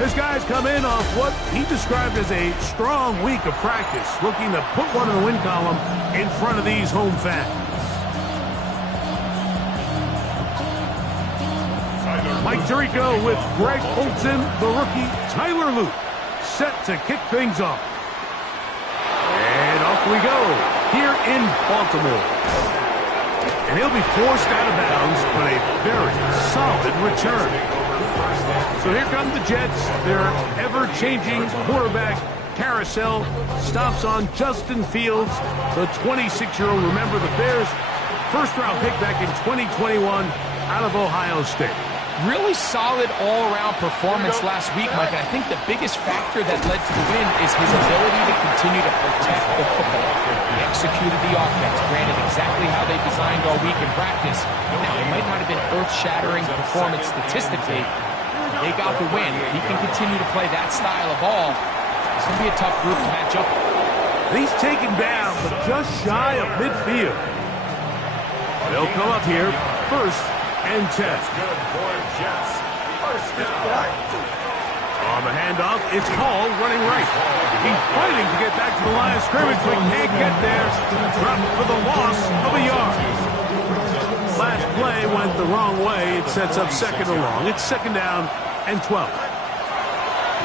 His guys come in off what he described as a strong week of practice, looking to put one in the win column in front of these home fans. Mike Tirico with Greg Olsen, the rookie Tyler Luke, set to kick things off. And off we go here in Baltimore. And he'll be forced out of bounds, but a very solid return. So here come the Jets. Their ever-changing quarterback carousel stops on Justin Fields, the 26-year-old. Remember, the Bears' first-round pick back in 2021 out of Ohio State. Really solid all-around performance last week, Mike. And I think the biggest factor that led to the win is his ability to continue to protect the football. He executed the offense, granted exactly how they designed all week in practice. Now, it might not have been earth-shattering performance statistically. They got the win. If he can continue to play that style of ball, it's going to be a tough group to match up with. He's taken down, but just shy of midfield. They'll come up here first and 10. On the handoff, it's Hall running right. He's fighting to get back to the line of scrimmage, but can't get there. Dropped for the loss of a yard. Last play went the wrong way. It sets up second and long. It's second down and 12.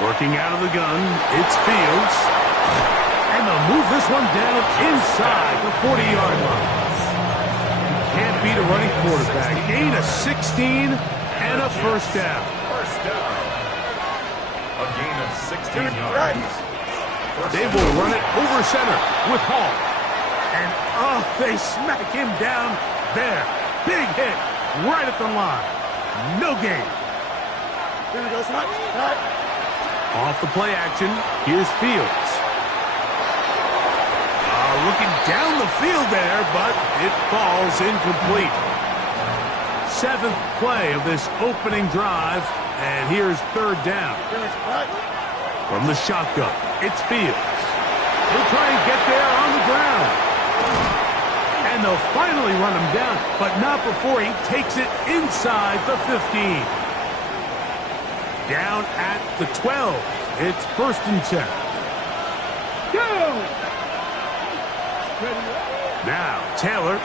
Working out of the gun, it's Fields. And they'll move this one down inside the 40-yard line. Can't beat a running quarterback. Gain of 16 and a first down. A gain of 16 yards. They will run it over center with Hall. And, they smack him down there. Big hit right at the line. No gain. Here we go, Scott. Off the play action, here's Fields. Looking down the field there, but it falls incomplete. Seventh play of this opening drive, and here's third down. From the shotgun, it's Fields. He'll try and get there on the ground. And they'll finally run him down, but not before he takes it inside the 15. Down at the 12. It's first and 10. Go! Now, Taylor.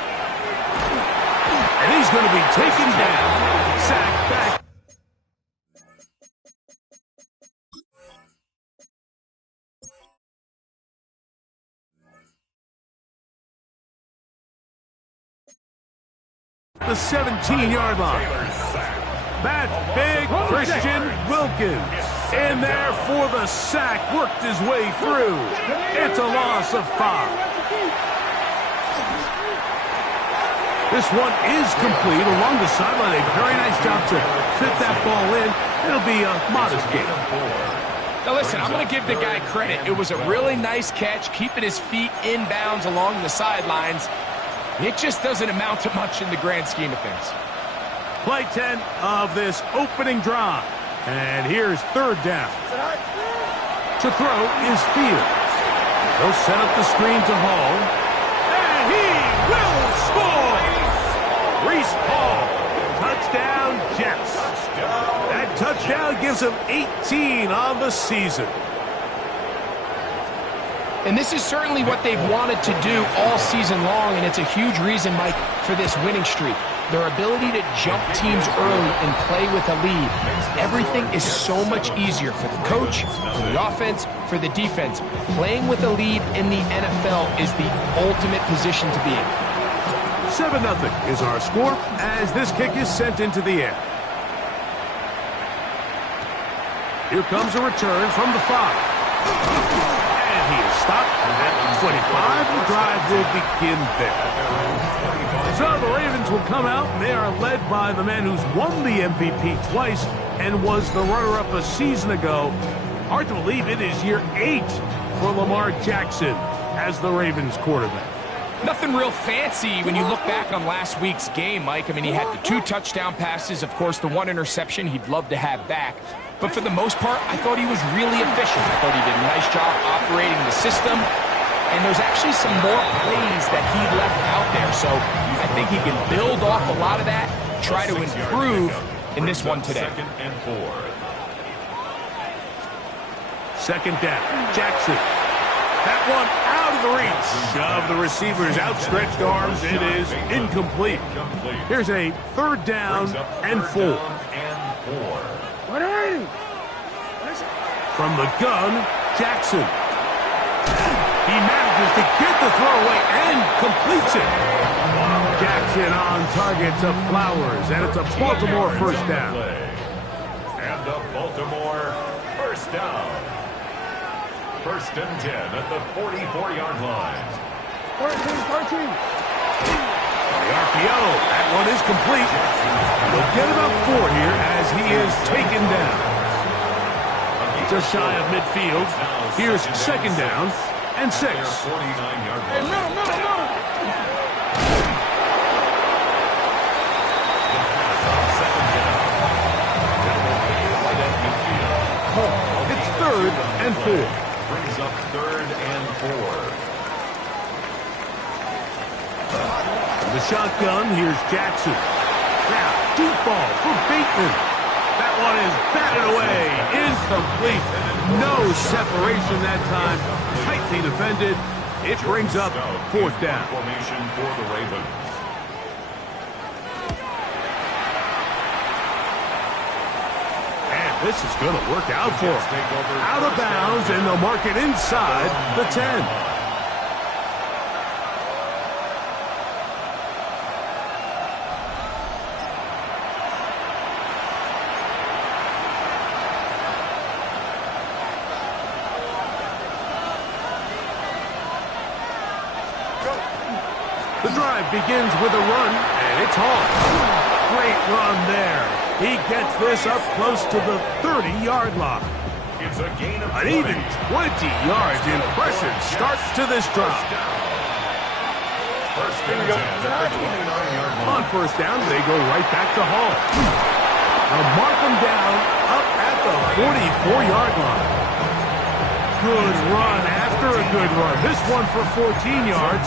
And he's going to be taken down. Sacked back. The 17-yard line. That's big Christian Wilkins. In there for the sack. Worked his way through. It's a loss of 5. This one is complete along the sideline. A very nice job to fit that ball in. It'll be a modest gain. Now listen, I'm going to give the guy credit. It was a really nice catch, keeping his feet inbounds along the sidelines. It just doesn't amount to much in the grand scheme of things. Play 10 of this opening drive. And here's third down. To throw is Fields. He'll set up the screen to Hall. And he will score! Reese Hall, touchdown Jets. That touchdown gives him 18 on the season. And this is certainly what they've wanted to do all season long, and it's a huge reason, Mike, for this winning streak. Their ability to jump teams early and play with a lead. Everything is so much easier for the coach, for the offense, for the defense. Playing with a lead in the NFL is the ultimate position to be in. 7-0 is our score as this kick is sent into the air. Here comes a return from the 5. And he is stopped at the 25. The drive will begin there. So the Ravens will come out, and they are led by the man who's won the MVP twice and was the runner-up a season ago. Hard to believe it is year 8 for Lamar Jackson as the Ravens quarterback. Nothing real fancy when you look back on last week's game, Mike. I mean, he had the 2 touchdown passes, of course, the 1 interception he'd love to have back. But for the most part, I thought he was really efficient. I thought he did a nice job operating the system. And there's actually some more plays that he left out there. So I think he can build off a lot of that, try to improve in this one today. Second and 4. second down. Jackson. That one out of the reach of the receiver's outstretched arms. It is incomplete. Here's a third down and 4. From the gun, Jackson. He manages to get the throw away and completes it. Jackson on target to Flowers, and it's a Baltimore first down. And a Baltimore first down. First and 10 at the 44-yard line. 14. The RPO, that one is complete. They'll get about 4 here as he is taken down. Just shy of midfield. Here's second down and 6. 49-yard Hey, middle. It's third and 4. Brings up third and 4. From the shotgun, here's Jackson. Now, deep ball for Bateman. That one is batted away. Incomplete. No separation that time. Tightly defended. It brings up fourth down. Formation for the Ravens. This is going to work out for him. Out of bounds, and they'll mark it inside the 10. The drive begins with a run, and it's Hall. Great run there. He gets this up close to the 30-yard line. It's a gain of an even 20 yards. Impressive start to this drive. First and 10 at the 29-yard line. On first down, they go right back to Hall. Now mark him down up at the 44-yard line. Good run after a good run. This one for 14 yards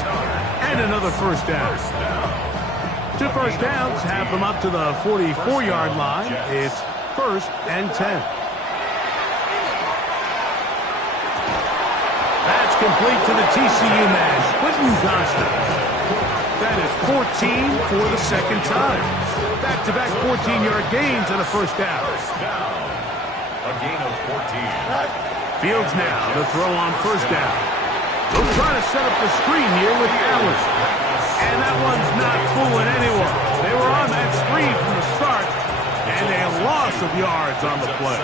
and another first down. 2 first downs have them up to the 44-yard line. It's first and 10. That's complete to the TCU man, Quentin Johnston. That is 14 for the second time. Back-to-back 14-yard gains and a first down. A gain of 14. Fields now to throw on first down. They'll try to set up the screen here with Allen. And that one's not fooling anyone. They were on that screen from the start, and a loss of yards on the play.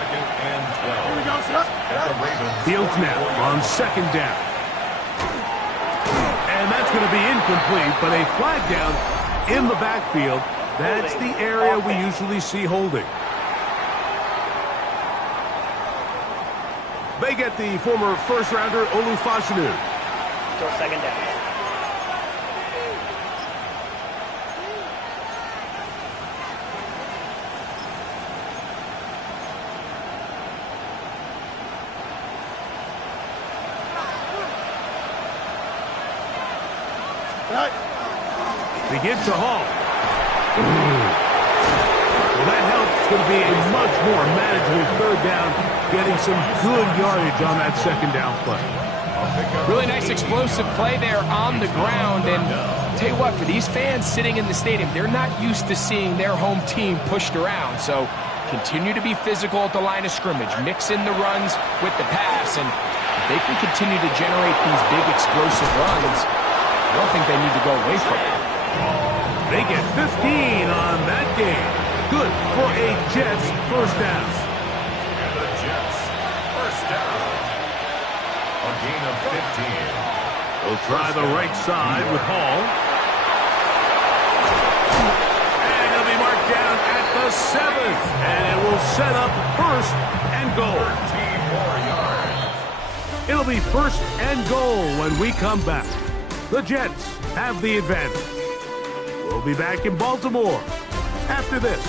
Fields now on second down. And that's going to be incomplete, but a flag down in the backfield. That's the area we usually see holding. They get the former first-rounder Olu Fashanu. Still second down. They give to Hall. Well, that helps. It's going to be a much more manageable third down, getting some good yardage on that second down play. Really nice explosive play there on the ground. And tell you what, for these fans sitting in the stadium, they're not used to seeing their home team pushed around. So continue to be physical at the line of scrimmage. Mix in the runs with the pass. And if they can continue to generate these big explosive runs, I don't think they need to go away from it. They get 15 on that game. Good for a Jets first down. And the Jets first down. A gain of 15. They'll try the right side with Hall. And he'll be marked down at the 7th. And it will set up first and goal. 34 yards. It'll be first and goal when we come back. The Jets have the advantage. We'll be back in Baltimore after this.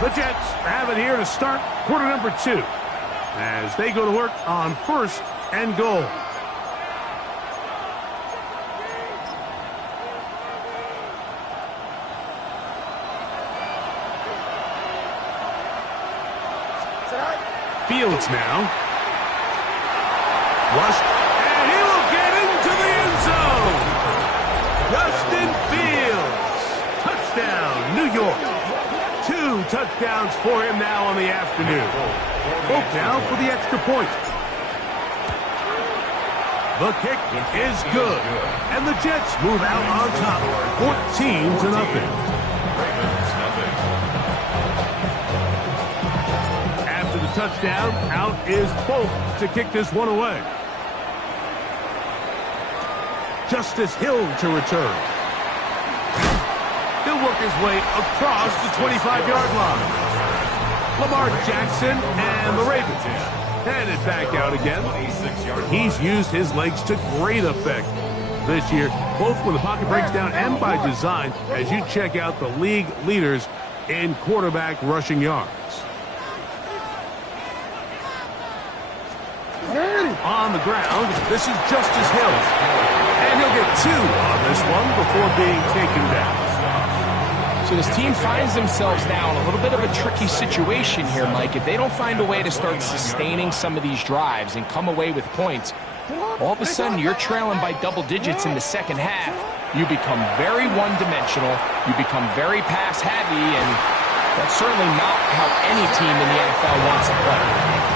The Jets have it here to start quarter number 2 as they go to work on first and goal. Fields now. Flushed, and he will get into the end zone. Justin Fields. Touchdown, New York. 2 touchdowns for him now on the afternoon. Folk now for the extra point. The kick is good, and the Jets move out on top, 14-0. After the touchdown, out is Folk to kick this one away. Justice Hill to return. He'll work his way across the 25-yard line. Lamar Jackson and the Ravens headed back out again. He's used his legs to great effect this year, both when the pocket breaks down and by design, as you check out the league leaders in quarterback rushing yards. On the ground, this is Justice Hill. And he'll get 2 on this one before being taken down. So this team finds themselves now in a little bit of a tricky situation here, Mike. If they don't find a way to start sustaining some of these drives and come away with points, all of a sudden you're trailing by double digits in the second half. You become very one-dimensional. You become very pass-heavy, and that's certainly not how any team in the NFL wants to play.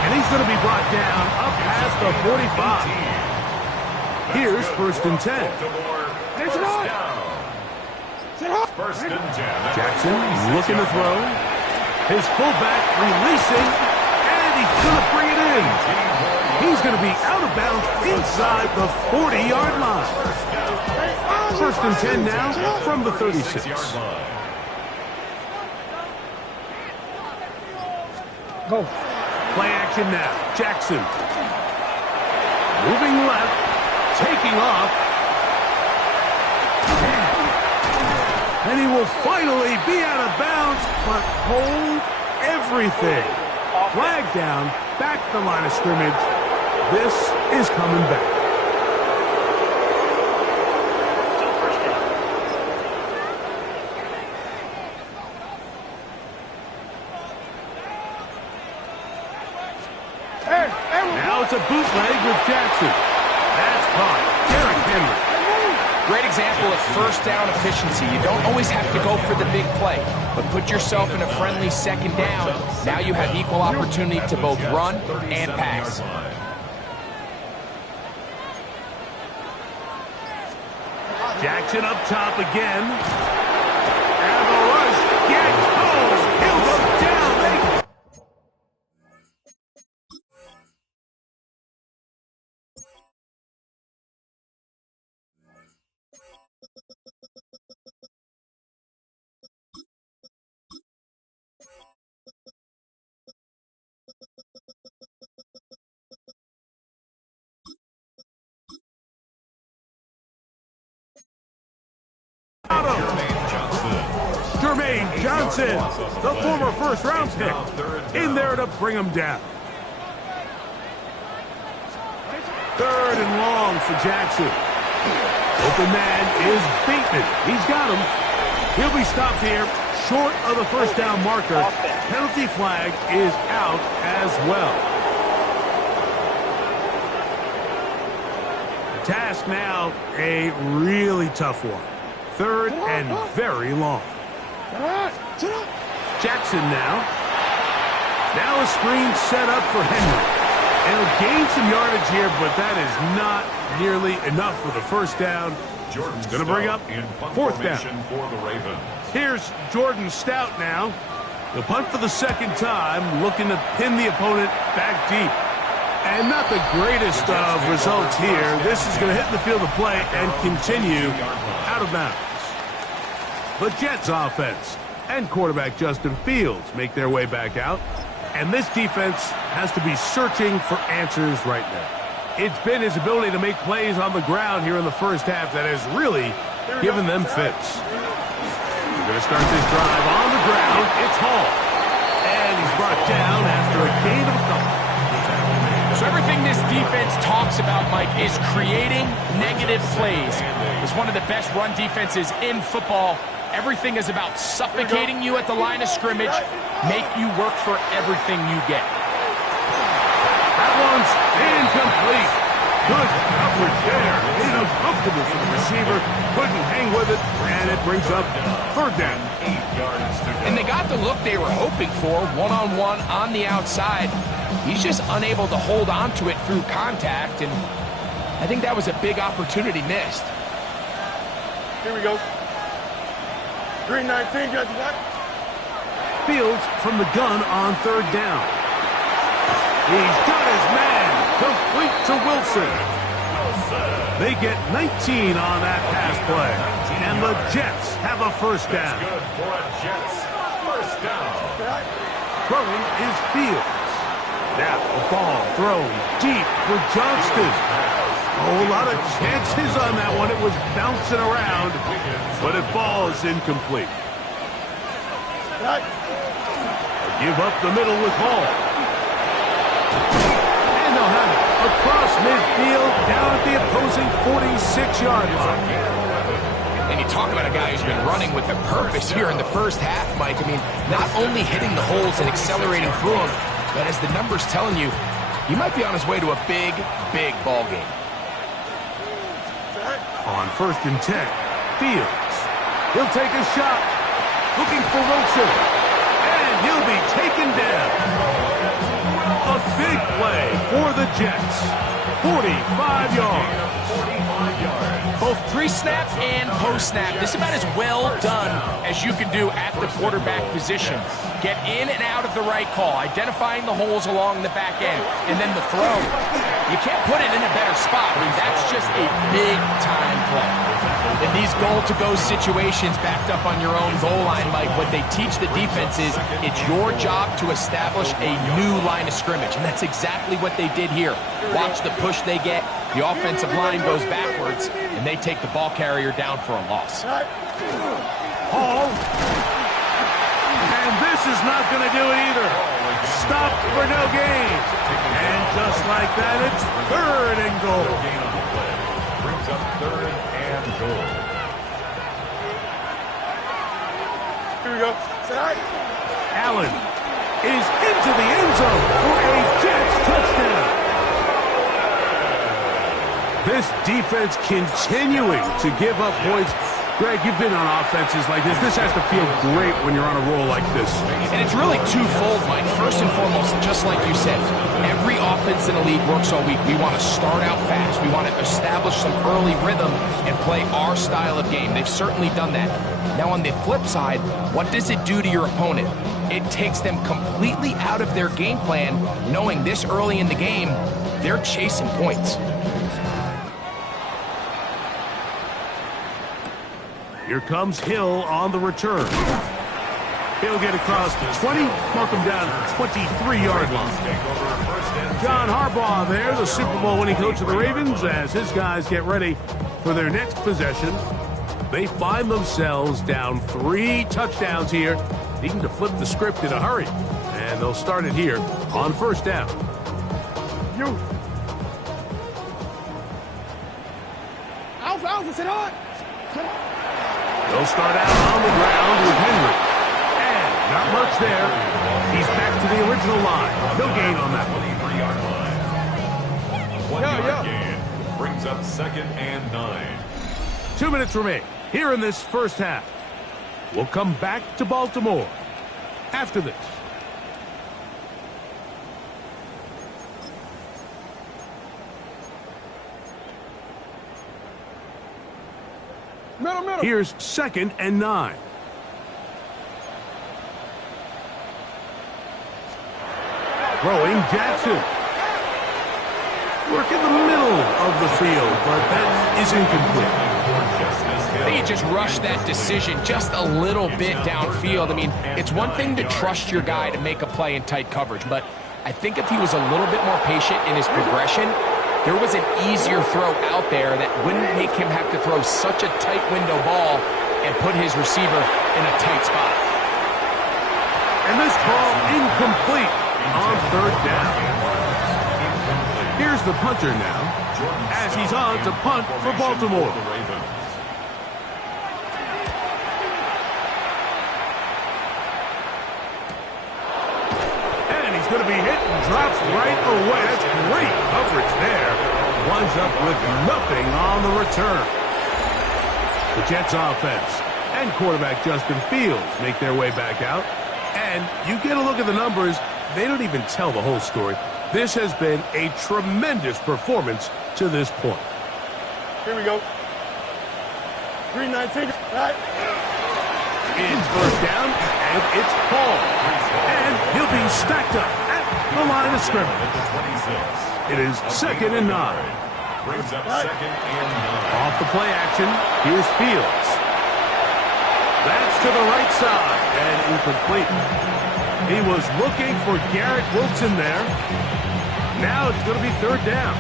And he's going to be brought down up past the 45. Here's 1st and 10. First and 10. Jackson looking to throw. His fullback releasing, and he's going to bring it in. He's going to be out of bounds inside the 40-yard line. 1st and 10 now from the 36. Go. Play action now. Jackson. Moving left. Taking off. And he will finally be out of bounds, but hold everything. Flag down, back to the line of scrimmage. This is coming back. Now it's a bootleg with Jackson. That's caught. Derrick Henry. Great example of first down efficiency. You don't always have to go for the big play, but put yourself in a friendly second down. Now you have equal opportunity to both run and pass. Jackson up top again. And the rush gets home. He'll go down. Jermaine Johnson, the former first-round pick, in there to bring him down. 3rd and long for Jackson. Open man is Bateman. He's got him. He'll be stopped here short of the first down marker. Penalty flag is out as well. The task now, a really tough one. 3rd and very long. Jackson now. Now a screen set up for Henry. And he'll gain some yardage here, but that is not nearly enough for the first down. Jordan's going to bring up 4th down. For the Ravens. Here's Jordan Stout now. The punt for the second time, looking to pin the opponent back deep. And not the greatest of results here. This is going to hit the field of play and continue out of bounds. The Jets offense and quarterback Justin Fields make their way back out. And this defense has to be searching for answers right now. It's been his ability to make plays on the ground here in the first half that has really given them fits. We're going to start this drive on the ground. It's Hall. And he's brought down after a gain of a couple. So everything this defense talks about, Mike, is creating negative plays. It's one of the best run defenses in football. Everything is about suffocating you at the line of scrimmage, make you work for everything you get. Incomplete. Good coverage there. Made it uncomfortable for the receiver. Couldn't hang with it, and it brings up third down. 8 yards to go. And they got the look they were hoping for, one-on-one on the outside. He's just unable to hold on to it through contact, and I think that was a big opportunity missed. Here we go. Green 19, judge what? Fields from the gun on third down. He's got his man. Complete to Wilson. They get 19 on that pass play. And the Jets have a first down. Good for a Jets first down. Throwing is Fields. Now the ball thrown deep for Johnston. A whole lot of chances on that one. It was bouncing around, but it falls incomplete. Give up the middle with Hall. And they'll have it across midfield down at the opposing 46-yard line. And you talk about a guy who's been running with a purpose here in the first half, Mike. I mean, not only hitting the holes and accelerating through them, but as the numbers telling you, he might be on his way to a big, big ball game. On 1st and 10, Fields. He'll take a shot. Looking for Wilson. And he'll be taken down. A big play for the Jets. 45 yards. Both pre-snap and post-snap, this is about as well done as you can do at the quarterback position. Get in and out of the right call, identifying the holes along the back end, and then the throw. You can't put it in a better spot. I mean, that's just a big-time play. In these goal-to-go situations backed up on your own goal line, Mike, what they teach the defense is it's your job to establish a new line of scrimmage, and that's exactly what they did here. Watch the push they get. The offensive line goes backwards, and they take the ball carrier down for a loss. Hall. And this is not going to do it either. Stop for no gain. And just like that, it's 3rd and goal. Gain on the play. Brings up 3rd and goal. Here we go. Allen is into the end zone for a Jets touchdown. This defense continuing to give up points. Greg, you've been on offenses like this. This has to feel great when you're on a roll like this. And it's really twofold, Mike. First and foremost, just like you said, every offense in the league works all week. We want to start out fast. We want to establish some early rhythm and play our style of game. They've certainly done that. Now, on the flip side, what does it do to your opponent? It takes them completely out of their game plan, knowing this early in the game, they're chasing points. Here comes Hill on the return. He'll get across the 20, mark him down at the 23-yard line. John Harbaugh there, the Super Bowl winning coach of the Ravens, as his guys get ready for their next possession. They find themselves down 3 touchdowns here, needing to flip the script in a hurry. And they'll start it here on 1st down. Alpha, sit on. They'll start out on the ground with Henry. And not much there. He's back to the original line. No gain on that one. 1-yard gain. Brings up 2nd and 9. 2 minutes remain here in this first half. We'll come back to Baltimore after this. Middle. Here's 2nd and 9. Throwing Jackson. Work in the middle of the field, but that is incomplete. I think he just rushed that decision just a little bit downfield. I mean, it's one thing to trust your guy to make a play in tight coverage, but I think if he was a little bit more patient in his progression, there was an easier throw out there that wouldn't make him have to throw such a tight window ball and put his receiver in a tight spot. And this ball incomplete on 3rd down. Here's the punter now, as he's on to punt for Baltimore. And he's going to be hit drops right away. That's great coverage there. Winds up with nothing on the return. The Jets offense and quarterback Justin Fields make their way back out. And you get a look at the numbers, they don't even tell the whole story. This has been a tremendous performance to this point. Here we go. 3-19. Right. It's first down, and it's Paul. And he'll be stacked up at the line of scrimmage. It is 2nd and 9. Brings up 2nd and 9. Off the play action, here's Fields. That's to the right side, and incomplete. He was looking for Garrett Wilson there. Now it's going to be 3rd down.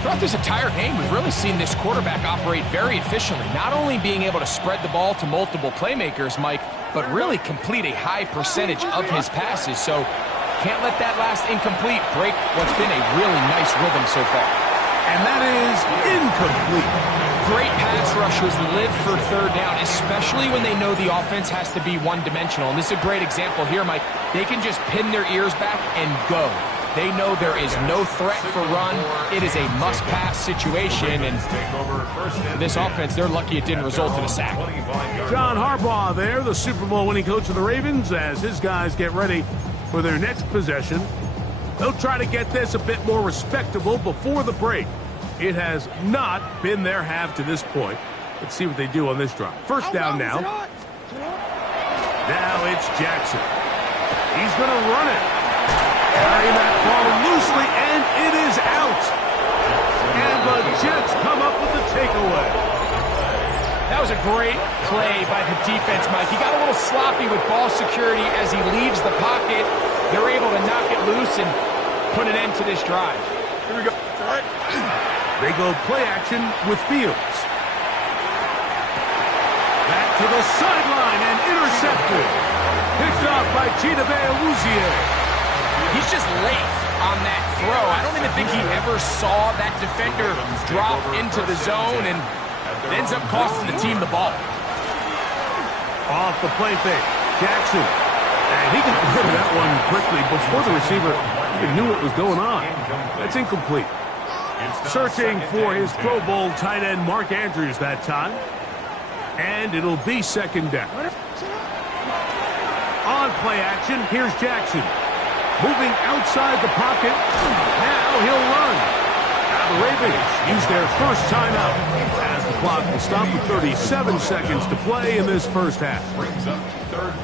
Throughout this entire game, we've really seen this quarterback operate very efficiently, not only being able to spread the ball to multiple playmakers, Mike, but really complete a high percentage of his passes. So can't let that last incomplete break what's been a really nice rhythm so far. And that is incomplete. Great pass rushers live for 3rd down, especially when they know the offense has to be one-dimensional. And this is a great example here, Mike. They can just pin their ears back and go. They know there is no threat for run. It is a must-pass situation, and for this offense, they're lucky it didn't result in a sack. John Harbaugh there, the Super Bowl winning coach of the Ravens, as his guys get ready for their next possession. They'll try to get this a bit more respectable before the break. It has not been their half to this point. Let's see what they do on this drive. First down now. Now it's Jackson. He's going to run it. Carrying that ball loosely, and it is out. And the Jets come up with the takeaway. That was a great play by the defense, Mike. He got a little sloppy with ball security as he leaves the pocket. They're able to knock it loose and put an end to this drive. Here we go. All right. They go play action with Fields. Back to the sideline and intercepted. Picked off by Chidobe Awuzie. He's just late on that throw. I don't even think he ever saw that defender drop into the zone, and it ends up costing the team the ball. Off the play fake, Jackson. And he got rid of that one quickly before the receiver even knew what was going on. That's incomplete. Searching for his Pro Bowl tight end Mark Andrews that time. And it'll be 2nd down. On play action, here's Jackson. Moving outside the pocket. Now he'll run. Now the Ravens use their first timeout as the clock will stop with 37 seconds to play in this first half.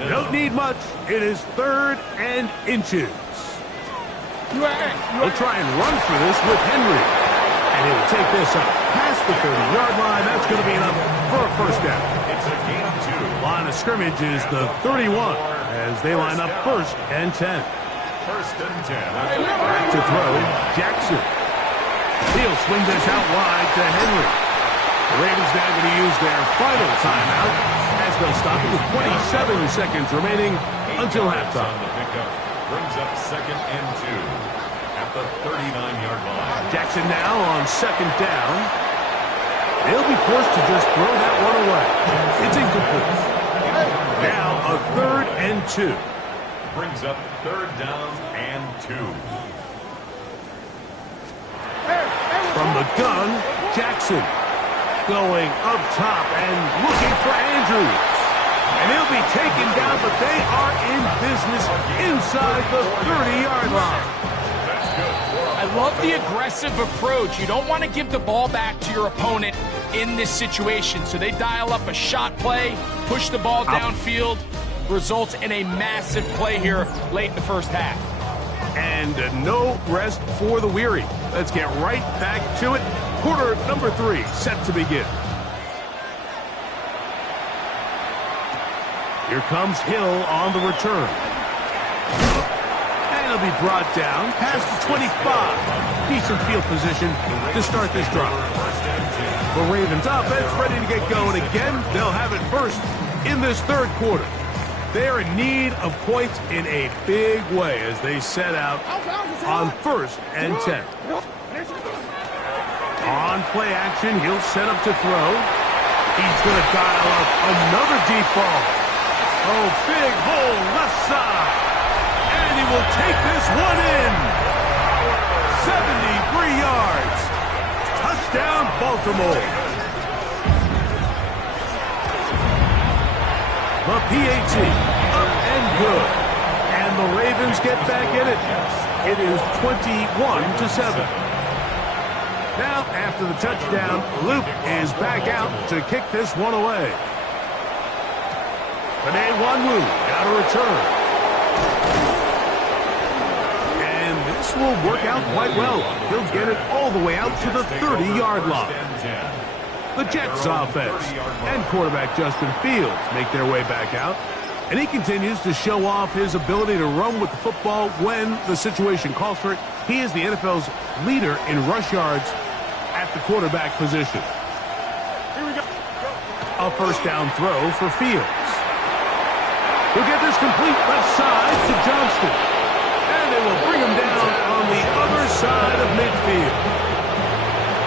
Don't need much. It is 3rd and inches. He'll try and run for this with Henry. And he'll take this up past the 30-yard line. That's going to be enough for a first down. It's a game 2. Line of scrimmage is the 31 as they line up 1st and 10. 1st and 10. Back to throw, Jackson. He'll swing this out wide to Henry. The Ravens now going to use their final timeout as they'll stop it with 27 seconds remaining until halftime. Brings up 2nd and 2 at the 39-yard line. Jackson now on 2nd down. They'll be forced to just throw that one away. It's incomplete. Now a 3rd and 2. Brings up 3rd down and 2. From the gun, Jackson going up top and looking for Andrews. And he'll be taken down, but they are in business inside the 30-yard line. I love the aggressive approach. You don't want to give the ball back to your opponent in this situation. So they dial up a shot play, push the ball downfield, results in a massive play here late in the first half. And no rest for the weary. Let's get right back to it. Quarter number 3 set to begin. Here comes Hill on the return. And he'll be brought down past the 25. Decent field position to start this drive. The Ravens offense ready to get going again. They'll have it first in this 3rd quarter. They're in need of points in a big way as they set out on 1st and 10. On play action, he'll set up to throw. He's going to dial up another deep ball. Oh, big hole left side. And he will take this one in. 73 yards. Touchdown, Baltimore. The PAT, up and good. And the Ravens get back in it. It is 21-7. Now, after the touchdown, Luke is back out to kick this one away. Penei Wanwu got a return. And this will work out quite well. He'll get it all the way out to the 30-yard line. The Jets offense and quarterback Justin Fields make their way back out. And he continues to show off his ability to run with the football when the situation calls for it. He is the NFL's leader in rush yards at the quarterback position. Here we go. A first down throw for Fields. He'll get this complete left side to Johnston. And they will bring him down on the other side of midfield.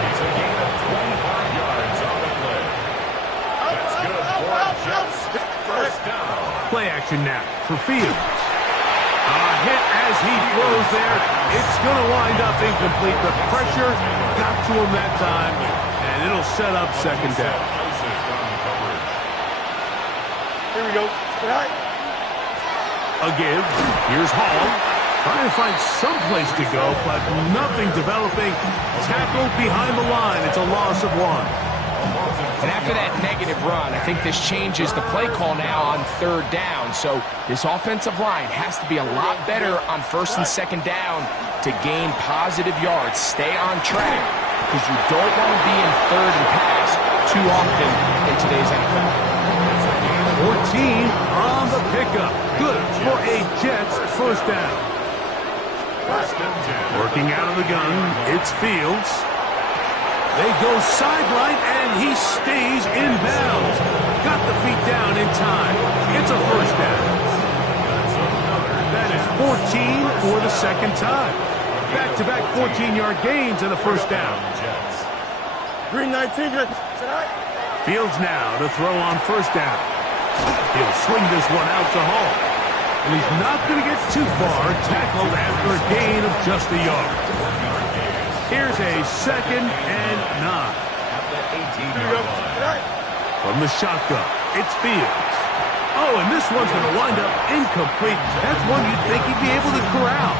It's a gain of 25 yards on the play. That's good for a Jets. First down. Play action now for Fields. A hit as he throws there. It's going to wind up incomplete. The pressure got to him that time, and it'll set up second down. Here we go. Right. A give. Here's Hall. Trying to find some place to go, but nothing developing. Tackled behind the line. It's a loss of one. And after that negative run, I think this changes the play call now on third down. So this offensive line has to be a lot better on first and second down to gain positive yards. Stay on track because you don't want to be in third and pass too often in today's NFL. 14 on the pickup. Good for a Jets first down. Working out of the gun, it's Fields. They go sideline, and he stays in bounds. Got the feet down in time. It's a first down. That is 14 for the second time. Back-to-back 14-yard gains and a first down. Green 19. Fields now to throw on first down. He'll swing this one out to Hall. And he's not going to get too far, tackled after a gain of just a yard. Here's a 2nd and 9. From the shotgun, it's Fields. Oh, and this one's going to wind up incomplete. That's one you'd think he'd be able to corral.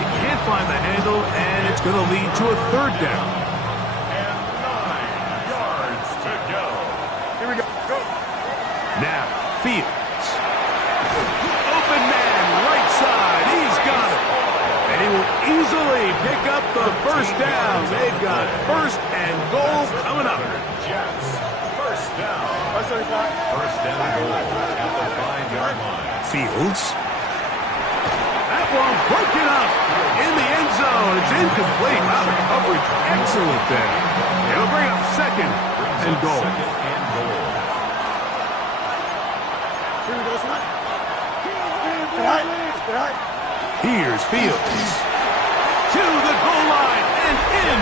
He can't find the handle, and it's going to lead to a third down. And 9 yards to go. Here we go. Go. Now, Fields. Open man, right side. He's got it. And he will easily pick up the first down. They've got first and goal coming up. Jets. First down. First down. First down goal at the 5-yard line. Fields. That one broken up in the end zone. It's incomplete. Wow, the coverage excellent there. It'll bring up second and goal. Here we go. Right. Here's Fields. To the goal line and in.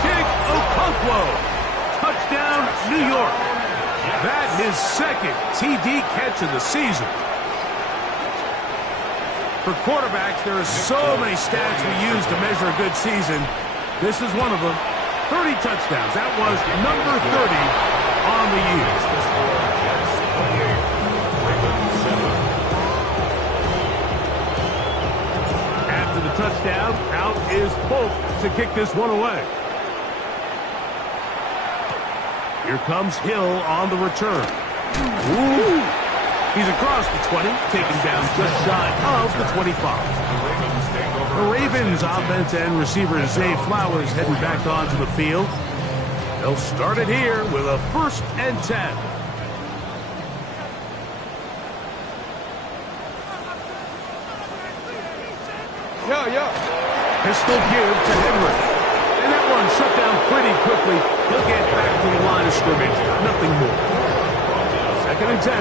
Chig Okonkwo. Touchdown, New York. That his second TD catch of the season. For quarterbacks, there are so many stats we use to measure a good season. This is one of them. 30 touchdowns. That was number 30 on the year. After the touchdown, out is Folk to kick this one away. Here comes Hill on the return. Ooh. He's across the 20, taken down just shy of the 25. The Ravens offense and receiver Zay Flowers heading back onto the field. They'll start it here with a 1st and 10. Pistol give to Henry. And that one shut down pretty quickly. He'll get back to the line of scrimmage. Nothing more. 2nd and 10.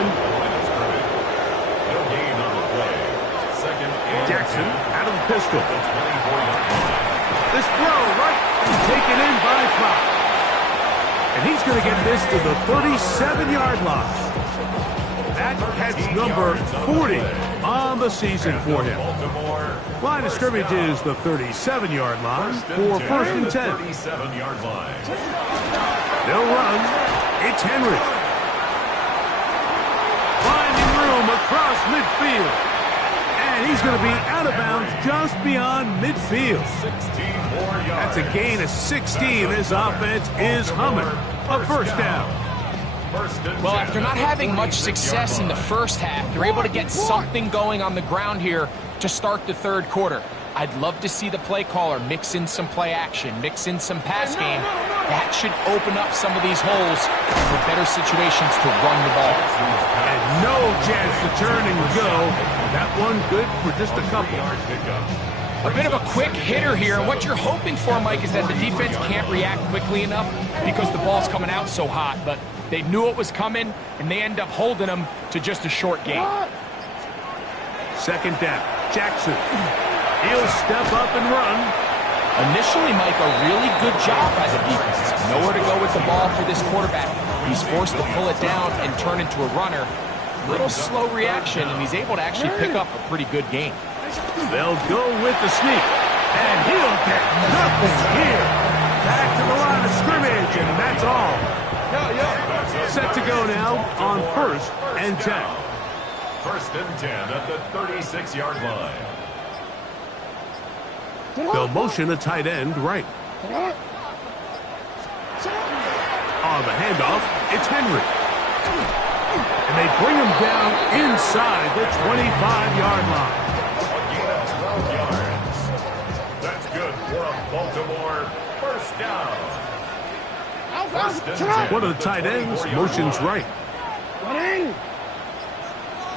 Jackson out of the pistol. This throw right taken in by Flowers. And he's going to get this to the 37-yard line. That catch number 40 on the season for him. Baltimore. Line of scrimmage is the 37-yard line for first and 10. 37-yard line. They'll run. It's Henry. Finding room across midfield. And he's going to be out of bounds just beyond midfield. 16 more yards. That's a gain of 16. This offense is humming. A first down. Well, after not having much success in the first half, they're able to get something going on the ground here to start the third quarter. I'd love to see the play caller mix in some play action, mix in some pass game. That should open up some of these holes for better situations to run the ball. And no chance to turn and go. That one good for just a couple. A bit of a quick hitter here, and what you're hoping for, Mike, is that the defense can't react quickly enough because the ball's coming out so hot, but they knew it was coming, and they end up holding them to just a short gain. Second down. Jackson. He'll step up and run. Initially, Mike, a really good job by the defense. Nowhere to go with the ball for this quarterback. He's forced to pull it down and turn into a runner. Little slow reaction, and he's able to actually pick up a pretty good gain. They'll go with the sneak. And he'll get nothing here. Back to the line of scrimmage, and that's all. Set to go now on first and 10. First and 10 at the 36-yard line. They'll motion a tight end right. On the handoff, it's Henry. And they bring him down inside the 25-yard line. A gain of 12 yards. That's good for a Baltimore first down. First and 10 One of the tight ends motions right.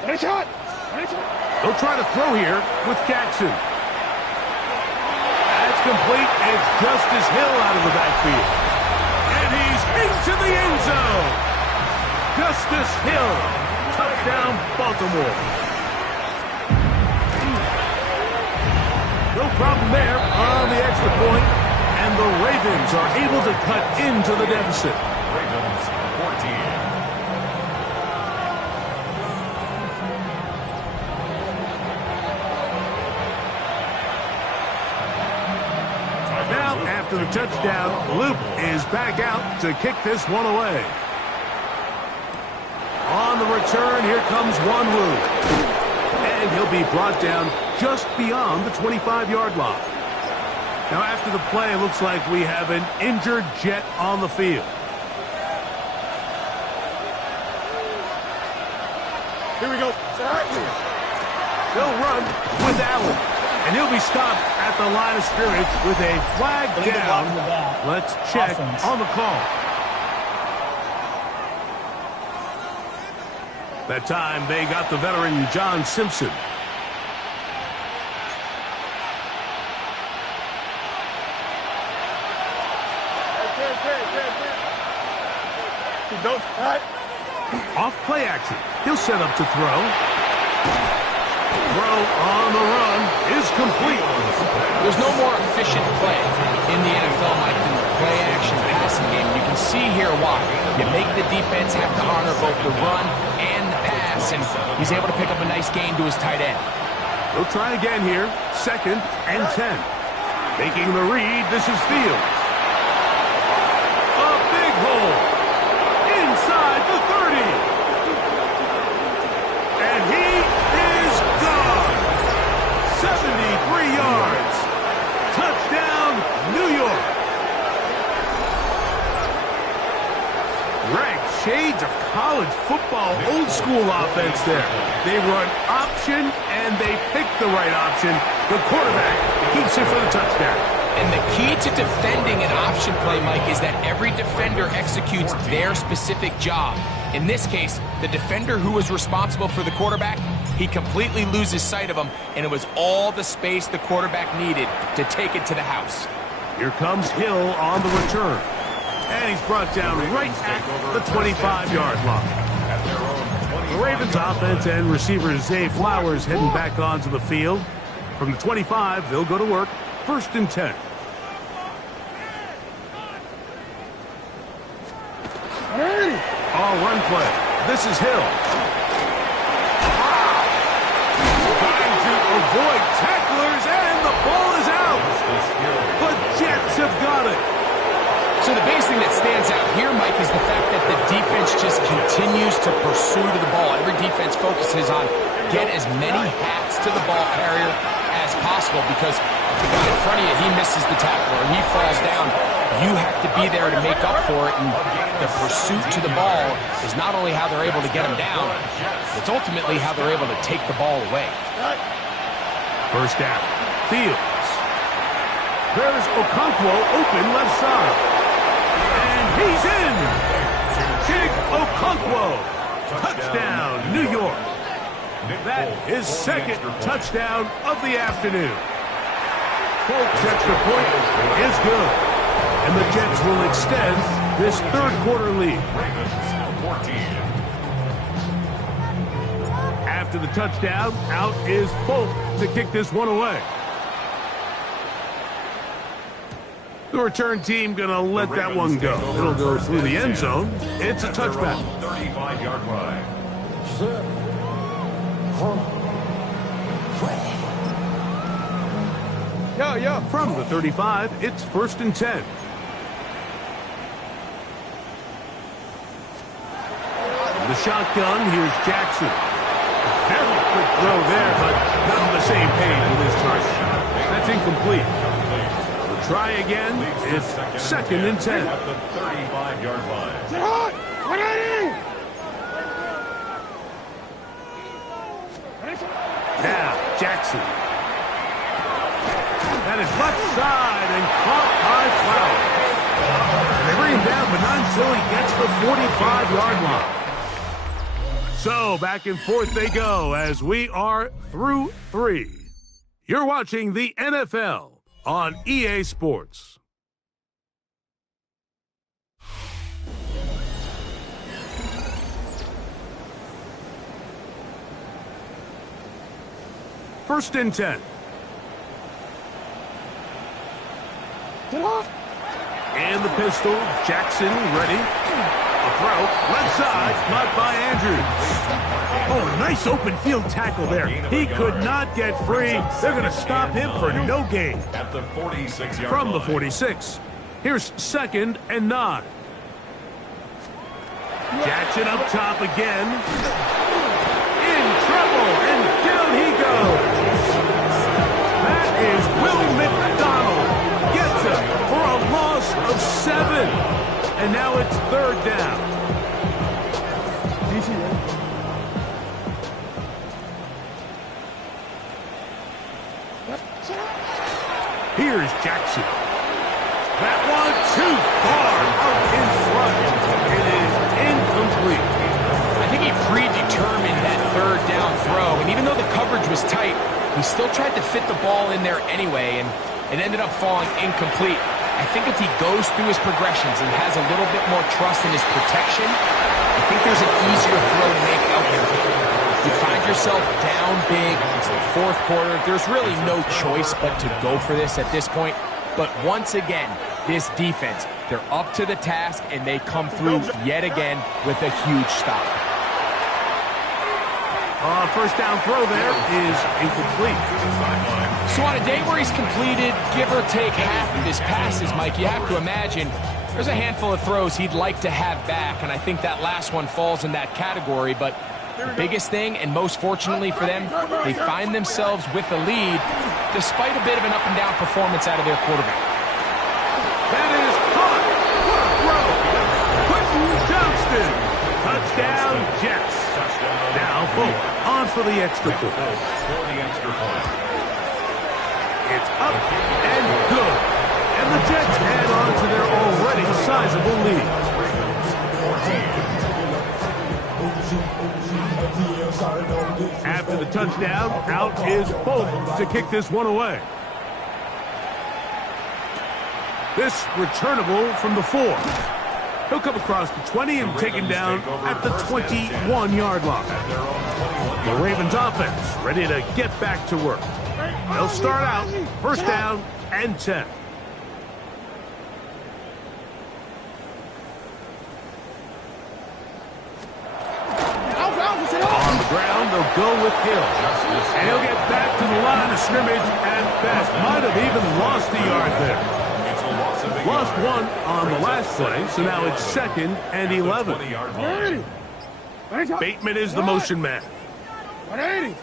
They'll try to throw here with Jackson. That's complete. It's Justice Hill out of the backfield. And he's into the end zone. Justice Hill. Touchdown, Baltimore. No problem there on the extra point. And the Ravens are able to cut into the deficit. Ravens 14. Now, after the touchdown, Luke is back out to kick this one away. On the return, here comes Wanwu. And he'll be brought down just beyond the 25-yard line. Now, after the play, it looks like we have an injured Jet on the field. Here we go. They'll run with Allen. And he'll be stopped at the line of scrimmage with a flag down. Let's check on the call. That time, they got the veteran John Simpson. Off play action. He'll set up to throw. Throw on the run is complete. There's no more efficient play in the NFL, Mike, than the play action passing game. You can see here why. You make the defense have to honor both the run and the pass, and he's able to pick up a nice gain to his tight end. They'll try again here. Second and 10. Making the read, this is Fields. A big hole. Inside the 30. And he is gone. 73 yards. Touchdown, New York. Greg, shades of college football, old school offense there. They run option, and they pick the right option. The quarterback keeps it for the touchdown. And the key to defending an option play, Mike, is that every defender executes their specific job. In this case, the defender who was responsible for the quarterback, he completely loses sight of him, and it was all the space the quarterback needed to take it to the house. Here comes Hill on the return. And he's brought down right at the 25-yard line. The Ravens offense and receiver Zay Flowers heading back onto the field. From the 25, they'll go to work. First and 10. All run play. This is Hill. avoid tacklers, and the ball is out. The Jets have got it. So the biggest thing that stands out here, Mike, is the fact that the defense just continues to pursue to the ball. Every defense focuses on get as many hats to the ball carrier as possible, because if the guy in front of you, he misses the tackle or he falls down, you have to be there to make up for it. And the pursuit to the ball is not only how they're able to get him down, it's ultimately how they're able to take the ball away. First down. Fields. There's Okonkwo open left side. And he's in. Chig Okonkwo. Touchdown, New York. That is second touchdown of the afternoon. Folks, extra point is good. And the Jets will extend this third quarter lead. After the touchdown, out is Folk to kick this one away. The return team going to let that one go. It'll go through the end zone. It's a touchback. 35-yard line. From the 35, it's 1st and 10. The shotgun, here's Jackson. Very quick throw there, but not on the same page with his target. That's incomplete. The try again, it's 2nd and 10. At the 35-yard line. Now, Jackson. That is left side and caught by Flower. They bring him down, but not until he gets the 45-yard line. So, back and forth they go as we are through 3. You're watching the NFL on EA Sports. First and 10. And the pistol, Jackson ready. A throw, left side, caught by Andrews. Oh, nice open field tackle there. He could not get free. They're going to stop him for no gain. At the 46-yard From the line. 46. Here's 2nd and 9. Jackson up top again. In trouble, and down he goes. That is Will McDonald. Gets him for a loss of 7. And now it's 3rd down. Here's Jackson. That one too far out in front. It is incomplete. I think he predetermined that 3rd down throw, and even though the coverage was tight, he still tried to fit the ball in there anyway, and it ended up falling incomplete. I think if he goes through his progressions and has a little bit more trust in his protection, I think there's an easier throw to make out here. You find yourself down big, it's the 4th quarter, there's really no choice but to go for this at this point. But once again, this defense, they're up to the task, and they come through yet again with a huge stop. First down throw there is incomplete. So on a day where he's completed, give or take half of his passes, Mike, you have to imagine there's a handful of throws he'd like to have back, and I think that last one falls in that category. But the biggest thing, and most fortunately for them, they find themselves with a lead despite a bit of an up-and-down performance out of their quarterback. That is caught. What a throw. Quentin Johnston. Touchdown, Jets. Now, Folk on for the extra point. It's up and good. And the Jets add on to their already sizable lead. After the touchdown, out is Folk to kick this one away. This returnable from the 4. He'll come across the 20 and taken down at the 21-yard line. The Ravens offense ready to get back to work. They'll start out first down and 10. On the ground, they'll go with Hill. And he'll get back to the line of scrimmage at best. Might have even lost a yard there. Lost one on the last play, so now it's 2nd and 11. Bateman is the motion man. 180.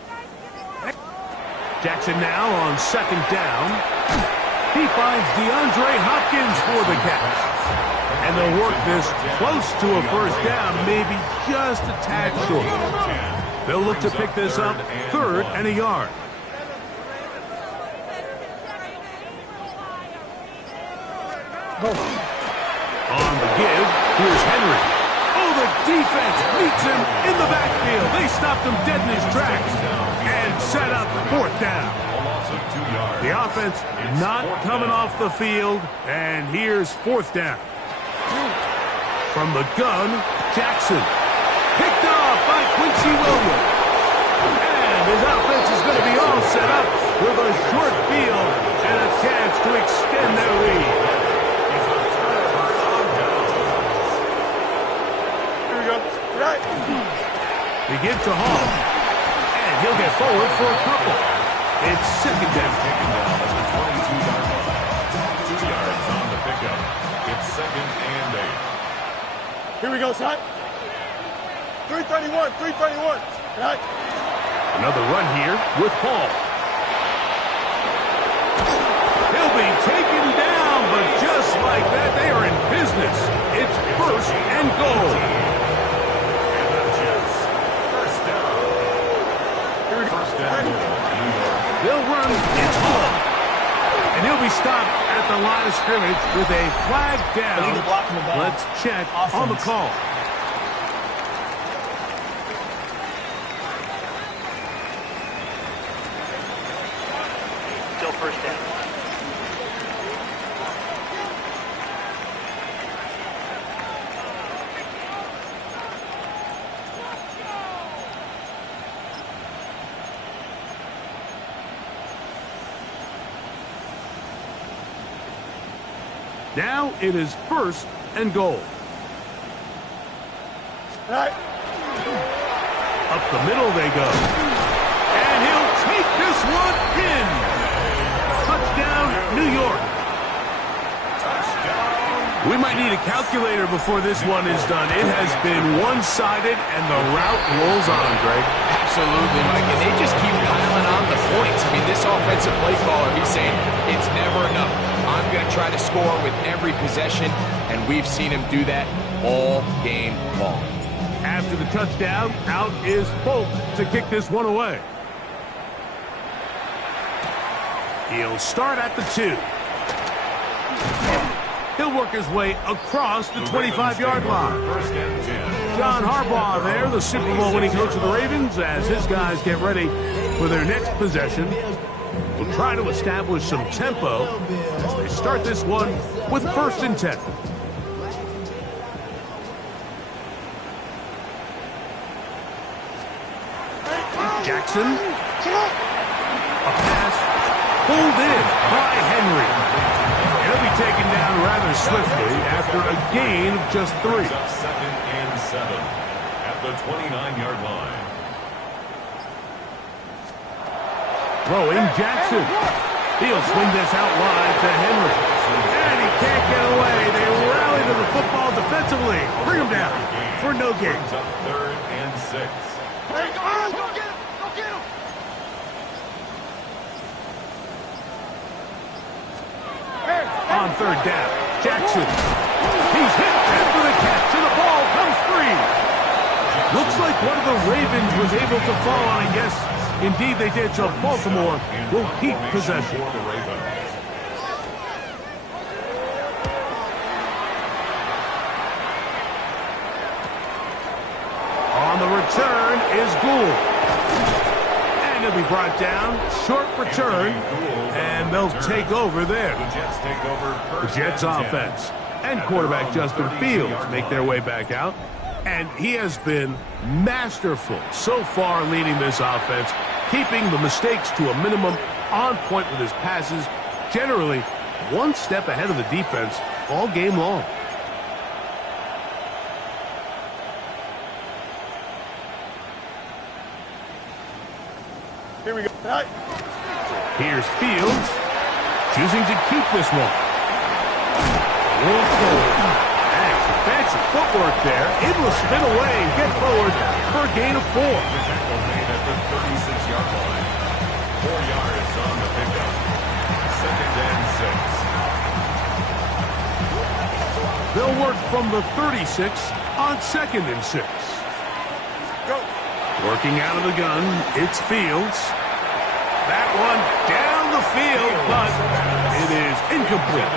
Jackson now on 2nd down. He finds DeAndre Hopkins for the catch. And they'll work this close to a first down, maybe just a tad short. They'll look to pick this up 3rd and a yard. On the give, here's Henry. Oh, the defense meets him in the backfield. They stopped him dead in his tracks and set up 4th down. The offense not coming off the field, and here's 4th down. From the gun, Jackson. Picked off by Quincy Williams. And his offense is going to be all set up with a short field and a chance to extend their lead. Here we go. Right. They give to Hall. And he'll get forward for a couple. It's 2nd down. 2 yards on the pickup. It's 2nd and 8. Here we go, son. 331. 331. Right. Another run here with Hall. He'll be taken down, but just like that, they are in business. It's 1st and goal. And the Jets. First down. Here we go. First down. They'll run. It's Hall. And he'll be stopped at the line of scrimmage with a flag down. Let's check on the call. Still first down. Now it is 1st and goal. Right. Up the middle they go. And he'll take this one in. Touchdown, New York. We might need a calculator before this one is done. It has been one-sided, and the route rolls on, Greg. Absolutely, Mike, and they just keep piling on the points. I mean, this offensive play caller, he's saying it's never enough. I'm going to try to score with every possession, and we've seen him do that all game long. After the touchdown, out is Folk to kick this one away. He'll start at the 2. He'll work his way across the 25-yard line. John Harbaugh there, the Super Bowl winning coach of the Ravens, as his guys get ready for their next possession. Will try to establish some tempo as they start this one with 1st and 10. Jackson. A pass pulled in by Henry. He'll be taken down rather swiftly after a gain of just 3. 2nd and 7 at the 29-yard line. Throwing Jackson. He'll swing this out wide to Henry. And he can't get away. They rally to the football defensively. Bring him down for no gain. Up 3rd and 6. Hey, go get him. Go get him. On 3rd down, Jackson. He's hit after the catch, and the ball comes free. Looks like one of the Ravens was able to fall on it. Yes, indeed they did. So Baltimore will keep possession. On the return is Gould. And he'll be brought down. Short return. And they'll take over there. The Jets take over. The Jets offense and quarterback Justin Fields make their way back out. And he has been masterful so far leading this offense, keeping the mistakes to a minimum, on point with his passes, generally one step ahead of the defense all game long. Here we go. Tonight. Here's Fields, choosing to keep this one. Roll forward. Thanks, fancy footwork there. Able to spin away and get forward for a gain of 4. Tackle made at the 36-yard line. 4 yards on the pickup. 2nd and 6. They'll work from the 36 on 2nd and 6. Go. Working out of the gun, it's Fields. That one down the field, but it is incomplete.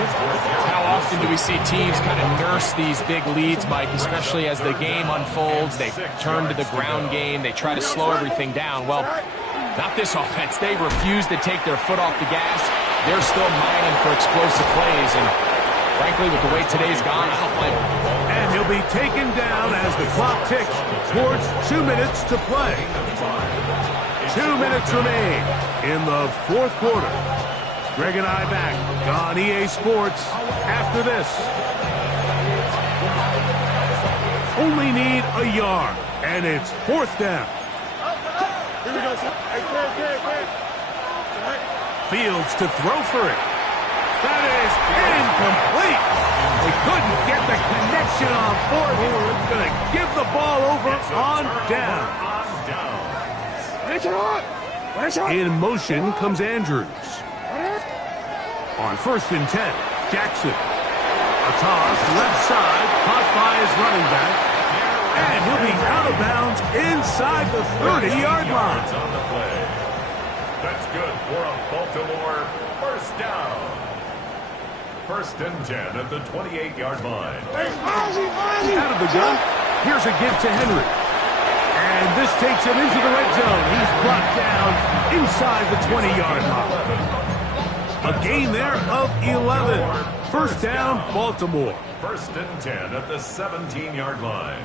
How often do we see teams kind of nurse these big leads, Mike, especially as the game unfolds? They turn to the ground game. They try to slow everything down. Well, not this offense. They refuse to take their foot off the gas. They're still mining for explosive plays, and frankly, with the way today's gone, I don't blame them. And he'll be taken down as the clock ticks towards 2 minutes to play. 2 minutes remain in the 4th quarter. Greg and I back on EA Sports after this. Only need a yard, and it's 4th down. Here we go, son. Hey, clear. Tonight. Fields to throw for it. That is incomplete. They couldn't get the connection on 4th. Going to give the ball over on down. In motion comes Andrews. On 1st and 10, Jackson. A toss left side, caught by his running back. And he'll be out of bounds inside the 30-yard line. On the play. That's good for a Baltimore 1st down. 1st and 10 at the 28-yard line. Out of the gun, here's a give to Henry. And this takes him into the red zone. He's brought down inside the 20-yard line. A gain there of 11. 1st down, Baltimore. 1st and 10 at the 17-yard line.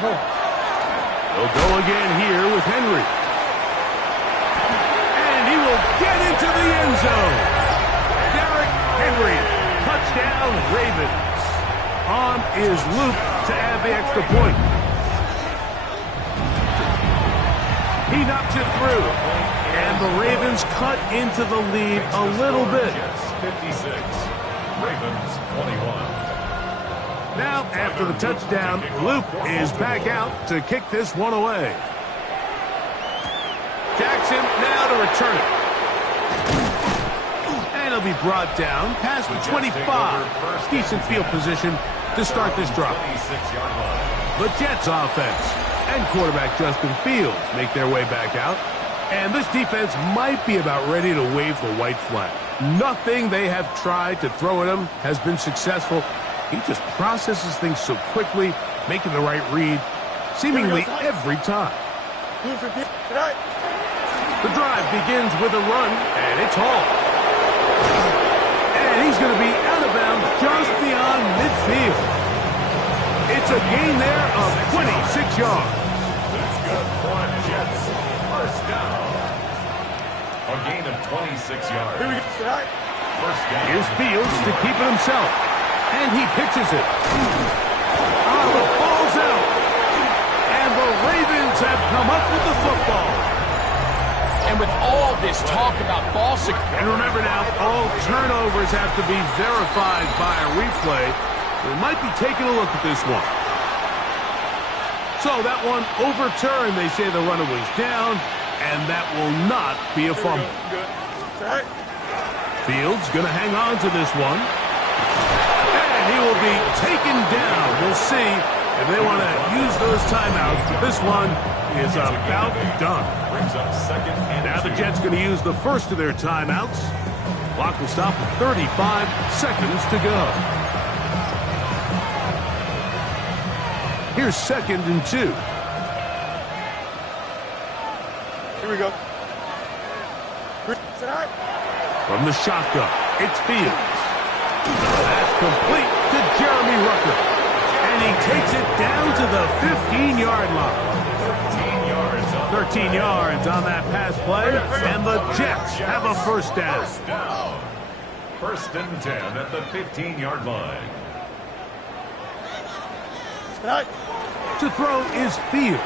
They'll go again here with Henry. And he will get into the end zone. Derrick Henry, touchdown Ravens. On is Luke to add the extra point. He knocks it through. And the Ravens cut into the lead a little bit. 56. Ravens 21. Now, after the touchdown, Luke is back out to kick this one away. Jackson now to return it. And he'll be brought down past the 25. Decent field position to start this drive. The Jets offense and quarterback Justin Fields make their way back out. And this defense might be about ready to wave the white flag. Nothing they have tried to throw at him has been successful. He just processes things so quickly, making the right read, seemingly every time. The drive begins with a run, and it's hauled. And he's going to be out of bounds just beyond midfield. It's a gain there of 26 yards. That's good for the Jets. 1st down. A gain of 26 yards. Here we go, tonight. 1st down. Here's Fields to keep it himself. And he pitches it. The ball's out. And the Ravens have come up with the football. And with all this talk about ball security. And remember now, all turnovers have to be verified by a replay. We might be taking a look at this one. So that one overturned. They say the runner was down, and that will not be a fumble. Good. Tonight. Fields going to hang on to this one. And he will be taken down. We'll see if they want to use those timeouts. But this one is about done. Brings up 2nd and Now the Jets going to use the first of their timeouts. Clock will stop with 35 seconds to go. Here's 2nd and 2. Here we go. Tonight. From the shotgun, it's Fields. That's complete to Jeremy Rucker. And he takes it down to the 15-yard line. 13 yards on that pass play, and the Jets have a 1st down. 1st and 10 at the 15-yard line. Tonight. To throw is Fields.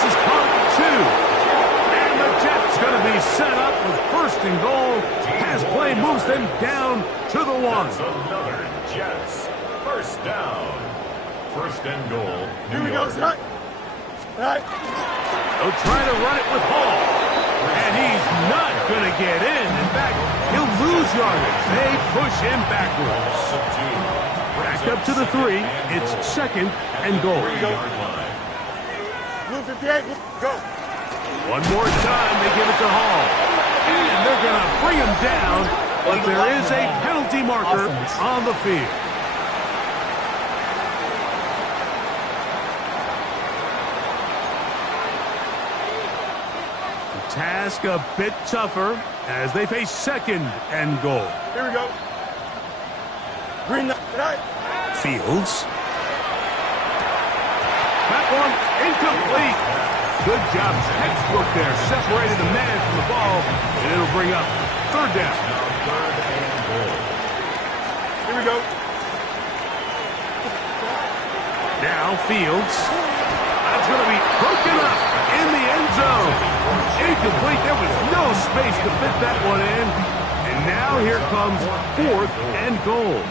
This is caught 2. And the Jets going to be set up with first and goal as play moves them down to the 1. That's another Jets. First down. First and goal. Here we go, son. Right. They'll try to run it with Hall. And he's not going to get in. In fact, he'll lose yardage. They push him backwards. Back up to the 3. It's second and goal. Blue 58, go. One more time, they give it to Hall. And they're going to bring him down, but there is a penalty marker on the field. The task a bit tougher as they face second and goal. Here we go. Green right. Fields. That one incomplete. Good job, textbook there. Separated the man from the ball, and it'll bring up third down. Here we go. Now Fields. That's going to be broken up in the end zone. Incomplete. There was no space to fit that one in. And now here comes fourth and goal.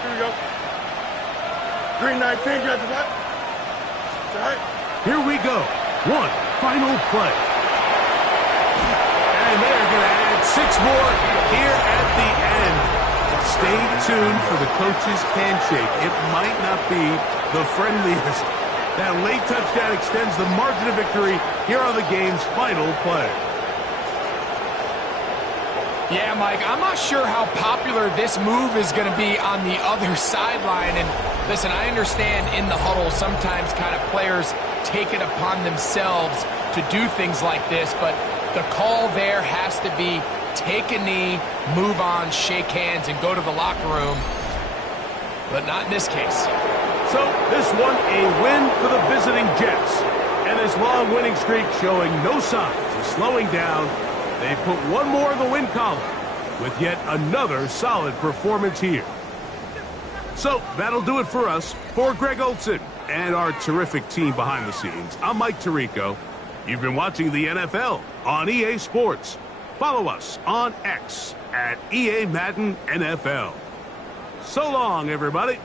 Here we go. Green 19, got the left. Right. Here we go. One final play. And they're going to add 6 more here at the end. Stay tuned for the coach's handshake. It might not be the friendliest. That late touchdown extends the margin of victory here on the game's final play. Yeah, Mike, I'm not sure how popular this move is going to be on the other sideline. And listen, I understand in the huddle sometimes kind of players take it upon themselves to do things like this, but the call there has to be take a knee, move on, shake hands, and go to the locker room. But not in this case. So this one a win for the visiting Jets. And this long winning streak showing no signs of slowing down. They put one more in the win column with yet another solid performance here. So that'll do it for us. For Greg Olsen and our terrific team behind the scenes, I'm Mike Tirico. You've been watching the NFL on EA Sports. Follow us on X at EA Madden NFL. So long, everybody.